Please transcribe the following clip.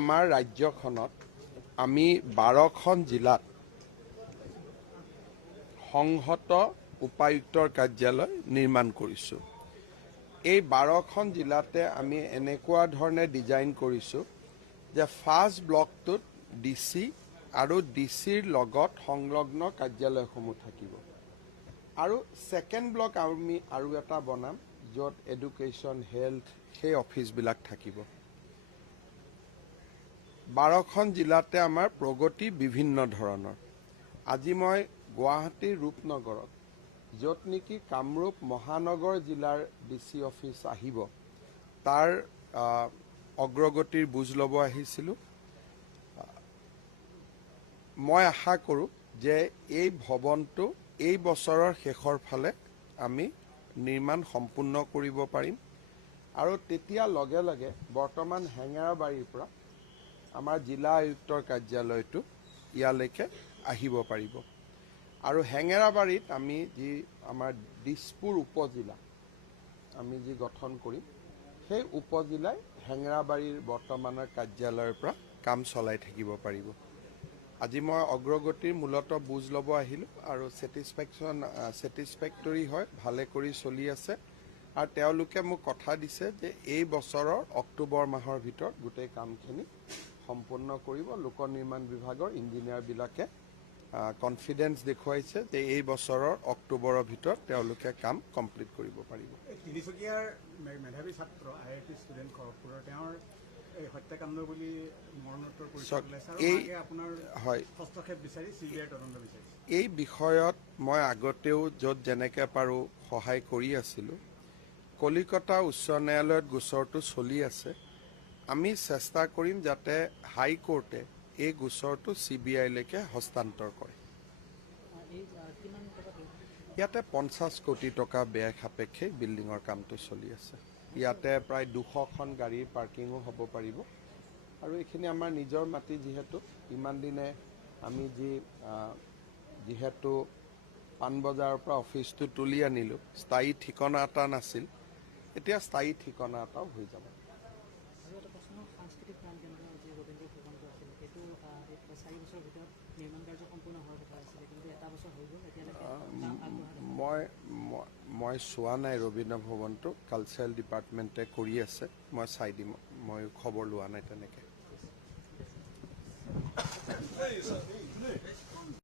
আমাৰ ৰাজ্যখনত আমি 12খন জিলাত সংহত উপায়ুক্তৰ কাৰ্যালয় নিৰ্মাণ কৰিছোঁ। এই 12খন জিলাতে আমি এনেকুৱা ধৰণে ডিজাইন কৰিছোঁ যে ফাৰ্ষ্ট ব্লকটোত ডিচি আৰু ডিচিৰ লগত সংলগ্ন কাৰ্যালয়সমূহ থাকিব আৰু ছেকেণ্ড ব্লক আমি আৰু এটা বনাম য'ত এডুকেশ্যন হেল্থ সেই অফিচবিলাক থাকিব। 12খন জিলাতে আমাৰ প্ৰগতি বিভিন্ন ধৰণৰ। আজি মই গুৱাহাটীৰ ৰূপনগৰত য'ত নেকি কামৰূপ মহানগৰ জিলাৰ ডিচি অফিচ আহিব তাৰ অগ্ৰগতিৰ বুজ ল'ব আহিছিলোঁ। মই আশা কৰোঁ যে এই ভৱনটো এই বছৰৰ শেষৰ ফালে আমি নিৰ্মাণ সম্পূৰ্ণ কৰিব পাৰিম আৰু তেতিয়া লগে লগে বৰ্তমান হেঙেৰাবাৰীৰ পৰা আমাৰ জিলা আয়ুক্তৰ কাৰ্যালয়টো ইয়ালৈকে আহিব পাৰিব আৰু হেঙেৰাবাৰীত আমি যি আমাৰ দিছপুৰ উপজিলা আমি যি গঠন কৰিম সেই উপজিলাই হেঙেৰাবাৰীৰ বৰ্তমানৰ কাৰ্যালয়ৰ পৰা কাম চলাই থাকিব পাৰিব। আজি মই অগ্ৰগতিৰ মূলতঃ বুজ ল'ব আহিলোঁ আৰু ছেটিছফেক্টৰী হয়, ভালে কৰি চলি আছে আৰু তেওঁলোকে মোক কথা দিছে যে এই বছৰৰ অক্টোবৰ মাহৰ ভিতৰত গোটেই কামখিনি সম্পূৰ্ণ কৰিব। লোক নিৰ্মাণ বিভাগৰ ইঞ্জিনিয়াৰবিলাকে কনফিডেন্স দেখুৱাইছে যে এই বছৰৰ অক্টোবৰৰ ভিতৰত তেওঁলোকে কাম কমপ্লিট কৰিব পাৰিব। তিনিচুকীয়াৰ মেধাৱী ছাত্ৰ IIT ষ্টুডেণ্ট খড়গপুৰৰ তেওঁৰ এই হত্যাকাণ্ড বুলি মৰণোত্তৰ পৰিচয় ওলাইছে আৰু আপোনাৰ হস্তক্ষেপ বিচাৰি CBI তদন্ত বিচাৰিছে। এই বিষয়ত মই আগতেও য'ত যেনেকৈ পাৰোঁ সহায় কৰি আছিলোঁ। কলিকতা উচ্চ ন্যায়ালয়ত গোচৰটো চলি আছে। আমি চেষ্টা কৰিম যাতে হাইকোৰ্টে এই গোচৰটো CBI-লৈকে হস্তান্তৰ কৰে। ইয়াতে 50 কোটি টকা ব্যয় সাপেক্ষে বিল্ডিঙৰ কামটো চলি আছে। ইয়াতে প্ৰায় 200খন গাড়ীৰ পাৰ্কিঙো হ'ব পাৰিব আৰু এইখিনি আমাৰ নিজৰ মাটি যিহেতু ইমান দিনে আমি যিহেতু পাণবজাৰৰ পৰা অফিচটো তুলি আনিলোঁ, স্থায়ী ঠিকনা এটা নাছিল, এতিয়া স্থায়ী ঠিকনা এটাও হৈ যাব। মই চোৱা নাই ৰবীন্দ্ৰ ভৱনটো, কালচাৰেল ডিপাৰ্টমেণ্টে কৰি আছে, মই চাই দিম, মই খবৰ লোৱা নাই তেনেকৈ।